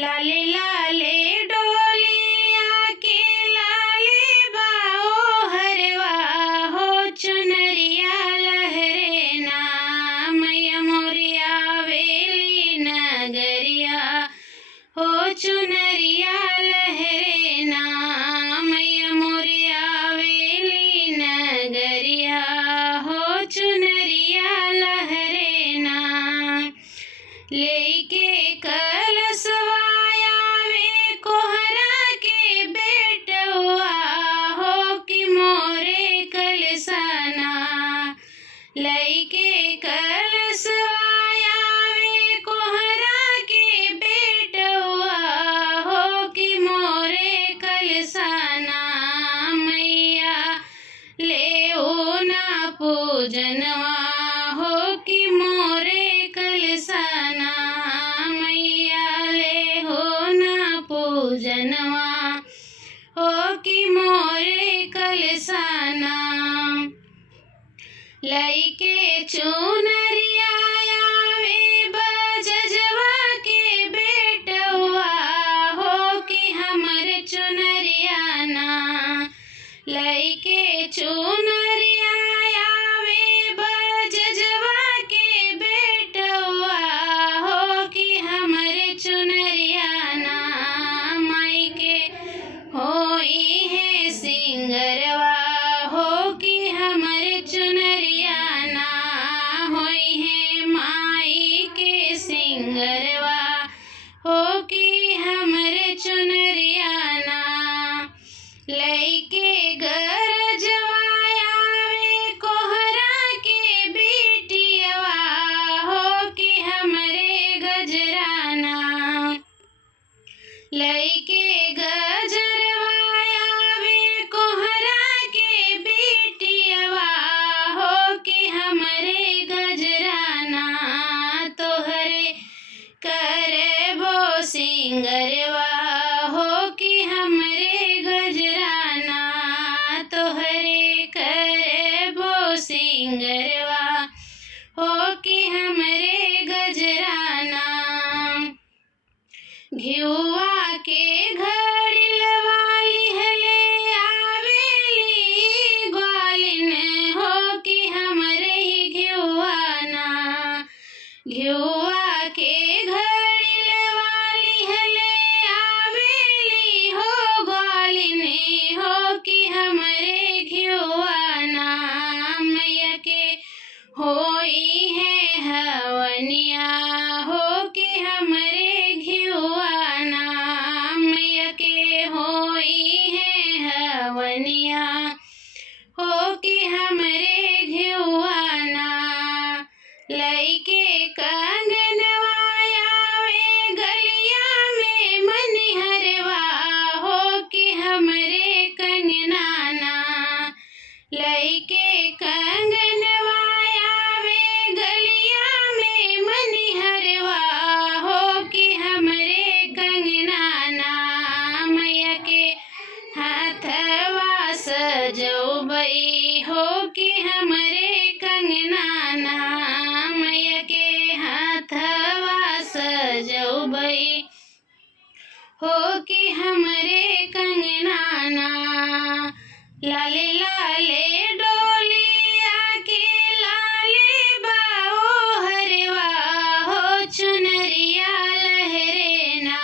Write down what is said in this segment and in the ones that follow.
लाले लाले डोलिया के लाले बाओ हरवा हो चुनरिया लहरे ना मैया मोरिया वेली नगरिया हो चुनरिया लहरे ना मैया मोरिया वेली नगरिया हो चुनरिया लहरे ना लेके कलसवाया वे कोहरा के बेटवा हो कि मोरे कलसना लइके कलसवाया वे कोहरा के बेटवा हो कि मोरे कलसना मैया ले ओ ना पूजनवा हो कि मोरे कलसना मैया ले हो ना पूजनवा हो कि मोरे कलसना लइके चुनरिया वे बजजवा के बेटवा हो कि हमर चुनरिया ना लइके चुनरिया वे बजजवा के बेटवा हो कि हमर चुनरिया ना माई के होई है सिंगरवा हो कि हमर चुनरिया ना होई है माई के सिंगरवा हो कि हमर चुनरिया ना लइके गरजवाया वे कोहरा के बेटियवा हो कि हमरे गजराना लइके गजरवाया वे कोहरा के बेटियवा हो कि हमरे गजराना तोहरे करबो सिंगरवा हो कि हमरे गजराना तोहरे करबो सिंगरवा हो कि हमरे गजराना घिउवा के घड़िलवा लिहले आवेली ग्वालिन हो कि हमरे ही घिउवाना घिउवा के घड़िलवा लिहले आवेली हो ग्वालिन हो कि हमरे घिउवाना मैया के होई है हवनिया हो कि हमरे घिउवाना मैया के होई है हवनिया हो कि हमरे घिउवाना लइके कंगनवाया वे गलिया में मनिहरवा हो कि हमरे कंगनाना लइके कंगनवाया वे गलिया में मनिहरवा हो कि हमरे कंगनाना मैया के हाथवा सजौबई हो कि हमरे कंगनाना मैया के हाथवा सजौबई हो कि हमरे कंगनाना लाले लाले डोलिया के लाले बाओ हरवा हो चुनरिया लहरे ना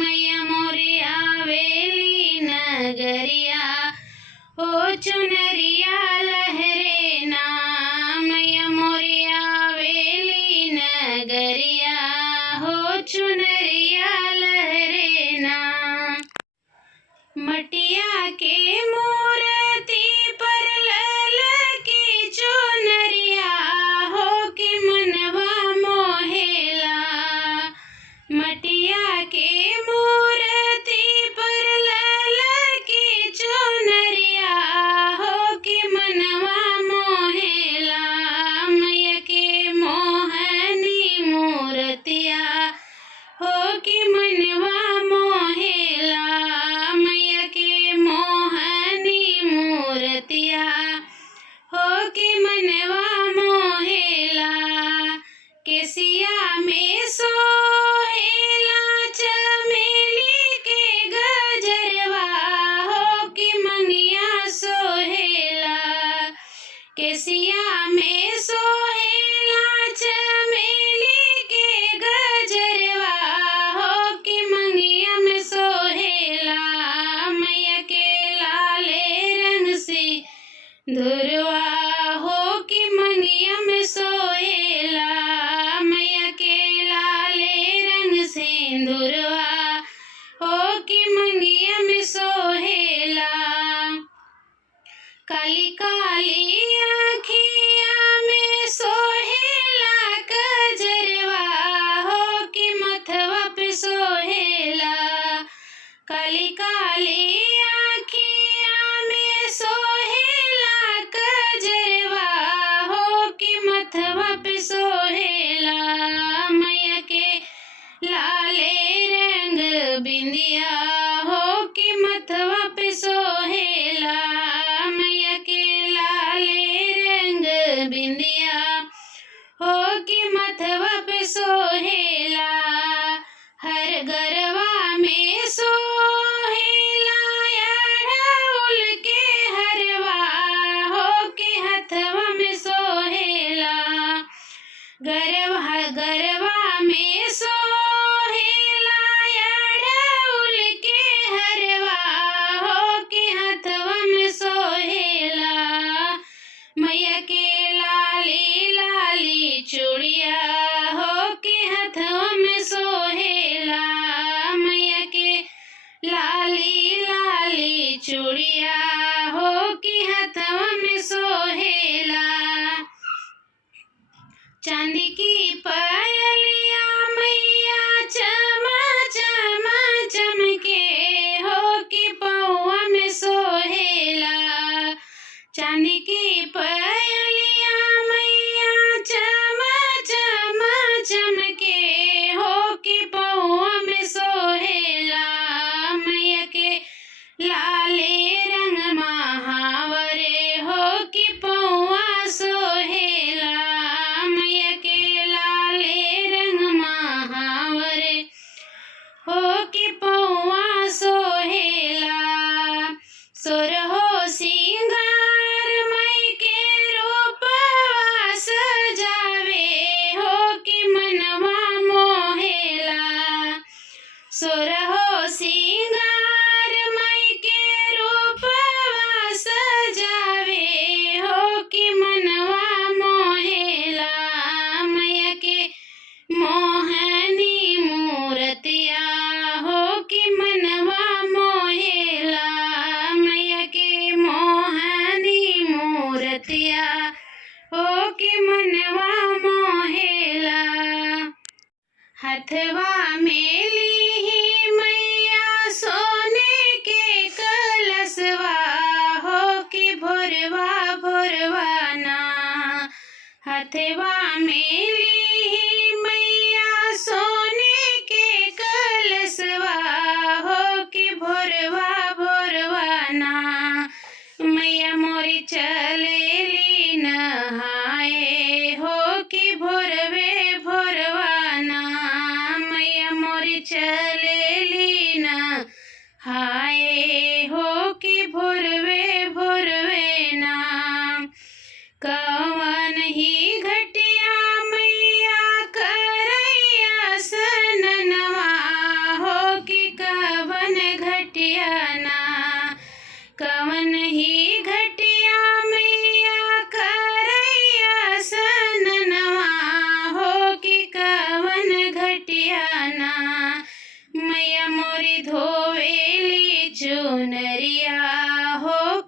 मैया मोरिया वेली नगरिया हो चुनरिया लहरे ना मैया मोरिया वेली नगरिया हो चुनरिया लहरे ना मटिया के मूर्ति पर लल की चुनरिया हो कि मनवा मोहेला मटिया के मूर्ति पर लल की चुनरिया हो कि मनवा मोहेला मैया के मोहनी मूर्तिया हो कि मनवा मोहेला मैया के मोहनी मूर्तिया हो कि मनवा मोहेला केसिया में सोहेला सिंदूरवा हो कि मंगिया में सोहेला। काली काली आँखिया में सोहेला कजरवा हो कि मथवा पे सोहेला। काली काली आँखिया में सोहेला कजरवा हो कि मथवा पे सोहेला। मैया के लाले रंग बिंदिया हो कि मथवा पे सोहेला। मैया के लाले रंग बिंदिया हो कि मथवा पे सोहेला। हर गरवा में सोहेला अड़हुल के हरवा हो कि हथवा में सोहेला। गरवा में सोहेला अड़हुल के हरवा हो कि हथवा में सोहेला। मैया के लाली लाली चूड़िया हो कि हथवा में सोहेला। मैया के लाली लाली चूड़िया हो कि हथवा में सोहेला। चांदी की पायलिया मैया चमा चमा चमके हो कि पौआ में सोहेला। चांदी की पायलिया मैया चमा चमा चमके हो कि पौआ में सोहेला। मैया के लाले रंग महावरे हो कि पौआ सोहेला। मैया के लाले रंग महावरे हो कि पौआ सोहेला। सोरहो सिंगार मई के रूपवा सजावे हो कि मनवा मोहेला। सोरहो सिंगार मई के रूपवा सजावे हो कि मनवा मोहेला। मैया के मोहनी मूर्तिया हो कि मनवा मोहेला। मैया के मोहनी मूर्तिया हो कि मनवा मोहेला। हथवा में लीही मैया सोने के कलशवा हो कि भोरवा भोरवा ना। हथवा में लीही मैया सोने के कलशवा हो कि भोरवा भोरवा ना। मैया मोरी चलेली नहाए हो कि भोरवे भोरवा ना। मैया मोरी चलेली नहाए हो कि भोरवे भोरवे ना। कवन ही घटिया मैया करैया सननवा हो कि कवन घटिया ना। कवन ही घटिया मैया करैया सननवा हो कि कवन घटिया ना। मैया मोरी धोवेली चुनरिया हो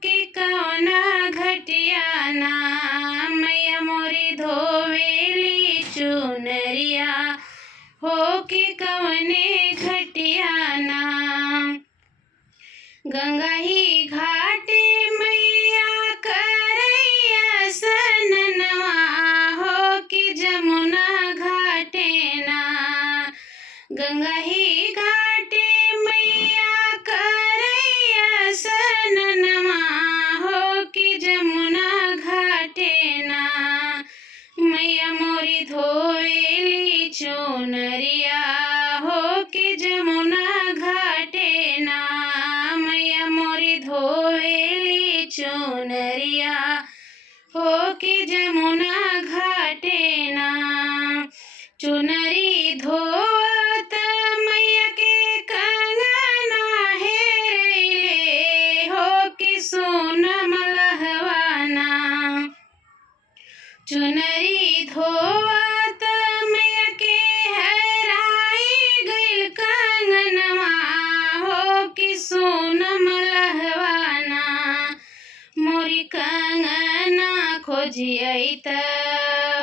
खोजियत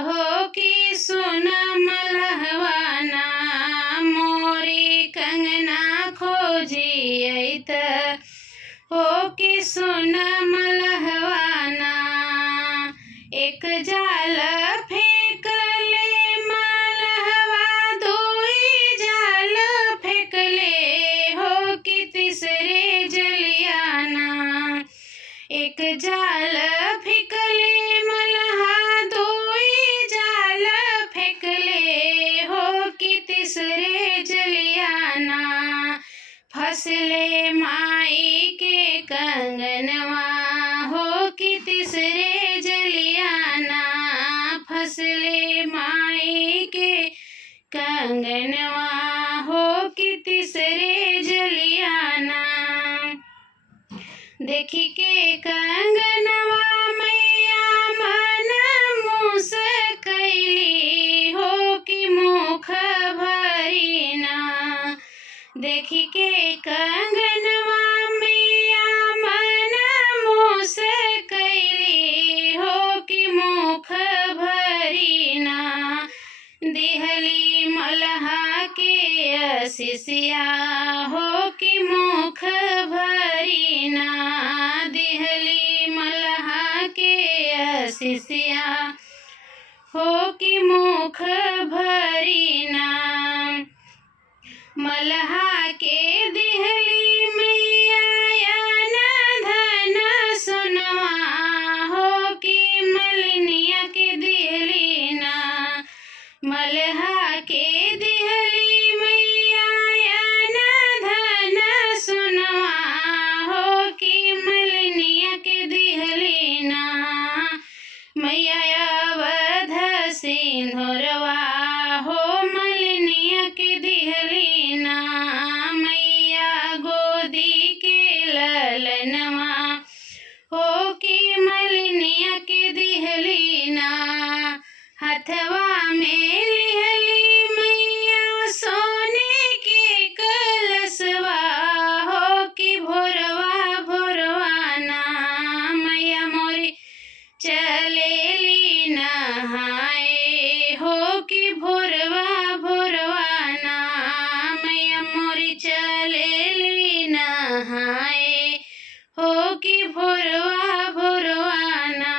हो कि सुन मलहवाना मोरी कंगना खोजियत हो कि सुन मलहवाना एक जाल फेंक ले मलहवा दुई जाल फेंक ले हो कि तीसरे जलियाना एक जाल फेंक ले मलहा दुई जाल फेंक ले हो कि तीसरे जलियाना फसले माई के कंगनवा हो कि तीसरे जलियाना फसले माई के कंगनवा हो कि तीसरे जलियाना देखी के कंगनवा मैया मन मुस्कैली हो कि मुख भरीना देखी के कंगनवा मैया मन मुस्कैली हो कि मुख भरीना दिहली मलहा के असिसिया हो कि मुख भरीना दिहली मलहा के असिसिया हो कि मुख भरीना मलहा के दिहली मैया धन सुनवा हो कि मलनिया के दिहली ना मलहा के दिहली मैया धन सुनवा हो कि मलनिया के दिहली ना मैया अवध सिंधुरवा हो मलनिया के दिहली ना मैया गोदी के ललनवा हो कि मलनिया के दिहली ना हथवा में लिहली मैया सोने के कलशवा हो कि भोरवा भोरवा ना मैया मोरी चलेली नहाए हो कि भोरवा भोरवा ना मैया मोरी चलेली नहाए हो कि भोरवा भोरवा ना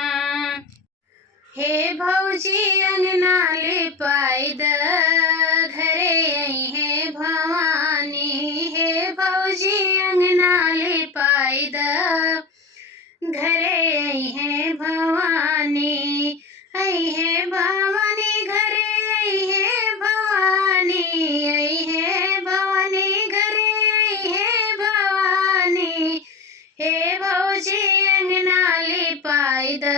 हे भौजी अंगना लिपाई द घरे आई है भवानी हे भौजी अंगना लिपाई द घरे आई है भवानी आई है भवानी घरे आई है भवानी आई है भवानी घरे आई है भवानी हे भौजी अंगना लिपाई द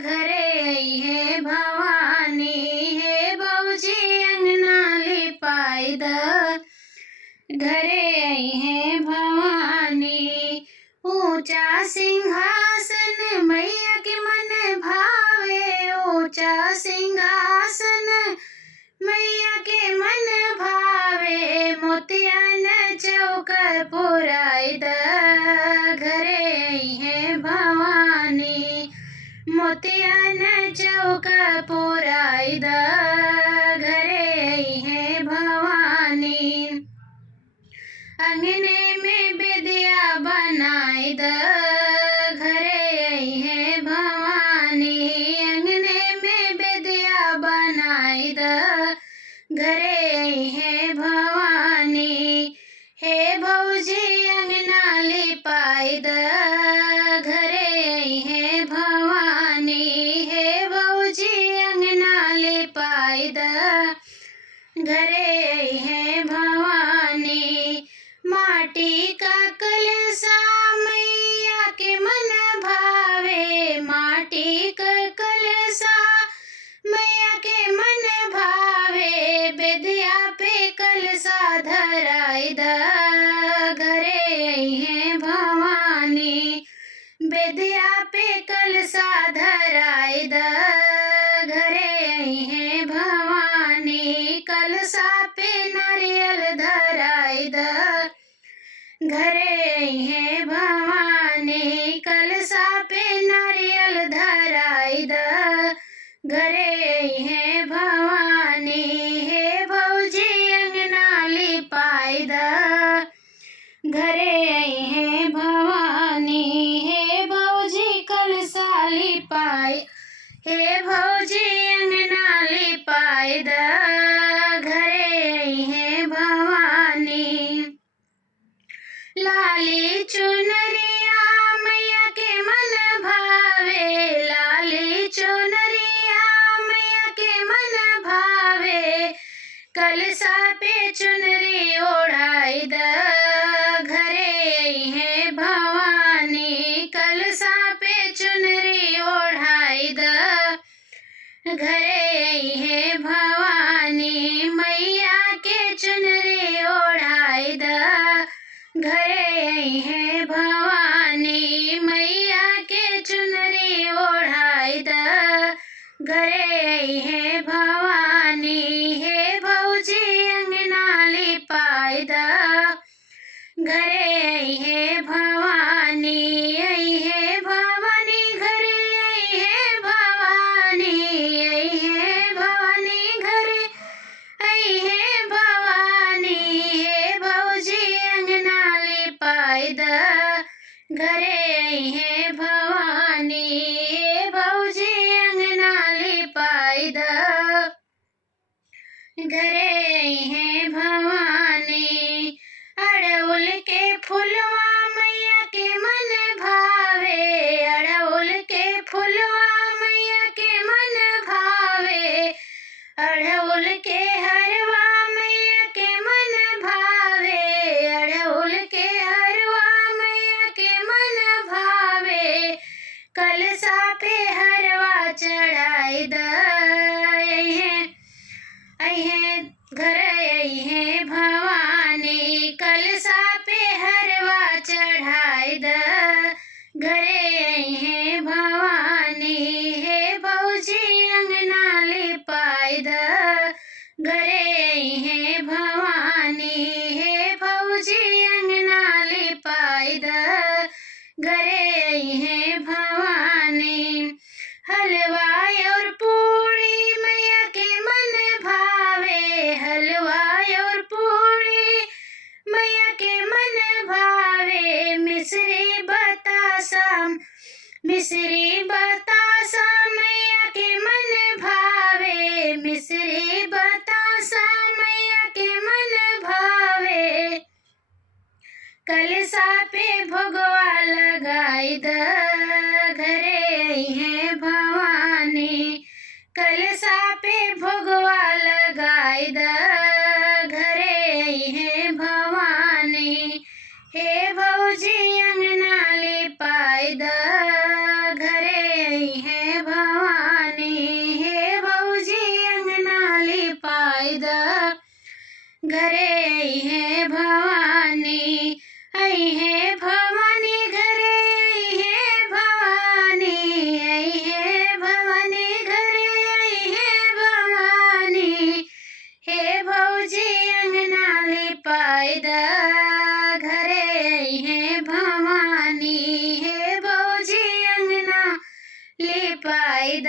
घरे आई है भवानी हे भौजी अंगना लिपाई द घरे आई है भवानी ऊंचा सिंहासन मैया के मन भावे ऊंचा सिंहासन मैया के मन भावे मोतियन चौक पुराई द घरे आई है भवानी मोतियन चौक पुराई द घरे आई है भवानी अंगने में बेदिया बनाई द घरे आई है भवानी अंगने में बेदिया बनाई द घरे आई है भवानी हे भौजी अंगना लिपाई द घरे आई है भवानी हे भौजी अंगना लिपाई द घरे आई है भवानी माटी का कलशा मैया के मन भावे माटी का कलशा मैया के मन भावे बेदिया पे कलशा धराई द घरे आई है भवानी बेदिया पे कलशा धराई द घरे आई है भवानी कलशा पे नारियल धराई द घरे आई है भवानी कलशा पे नारियल धराई द लिपाई द घरे आई है भवानी। हे भौजी कलसा लिपाई, हे भौजी अंगना लिपाई द घरे आई है भवानी। लाली चुनरिया मैया के मन भावे, लाली चुनरिया मैया के मन भावे। कलसा पे चुनरी ओढ़ाई द घरे आई है भवानी। कलसा पे चुनरी ओढ़ाई द घरे आई है भवानी। मैया के चुनरी ओढ़ाई द घरे आई है भवानी। मैया के चुनरी ओढ़ाई द घरे आई है भवानी। हे भौजी अंगना लिपाई द घरे आई है भवानी। आई है भवानी घरे आई है भवानी। आई है भवानी घरे आई है भवानी। हे भौजी अंगना लिपाई द घरे आई है भवानी। हे भौजी अंगना लिपाई द घरे आई है भवानी। अड़उल के फुलवा मैया के मन भावे, अड़उल के फुलवा मैया के मन भावे। अड़उल के हरवा मैया के मन भावे, अड़उल के हरवा मैया के मन भावे। कलसा पे हरवा चढ़ाई द आई है घर आई है भवानी। कलसा पे हरवा चढ़ाई द घरे आई है भवानी। हे भौजी अंगना लिपाई द घरे आई है भवानी। हे भौजी अंगना लिपाई द घरे आई है भवानी। हलवाई और पूड़ी मैया के मन भावे, हलवाई और पूड़ी मैया के मन भावे। मिश्री बतासा, मिश्री बतासा मैया के मन भावे। मिश्री बतासा मैया के मन भावे। कलसा पे भगवा लगाई द घरे आई है भवानी। कलसा पे भगवा लगाई द घरे आई है भवानी। हे भौजी अंगना लिपाई द घरे आई है भवानी। हे भौजी अंगना लिपाई द घरे आई है भवानी। आई है भवानी घरे आई है भवानी। आई है भवानी घरे आई है भवानी। हे भौजी अंगना लिपाई द घरे आई है भवानी। हे भौजी अंगना लिपाई द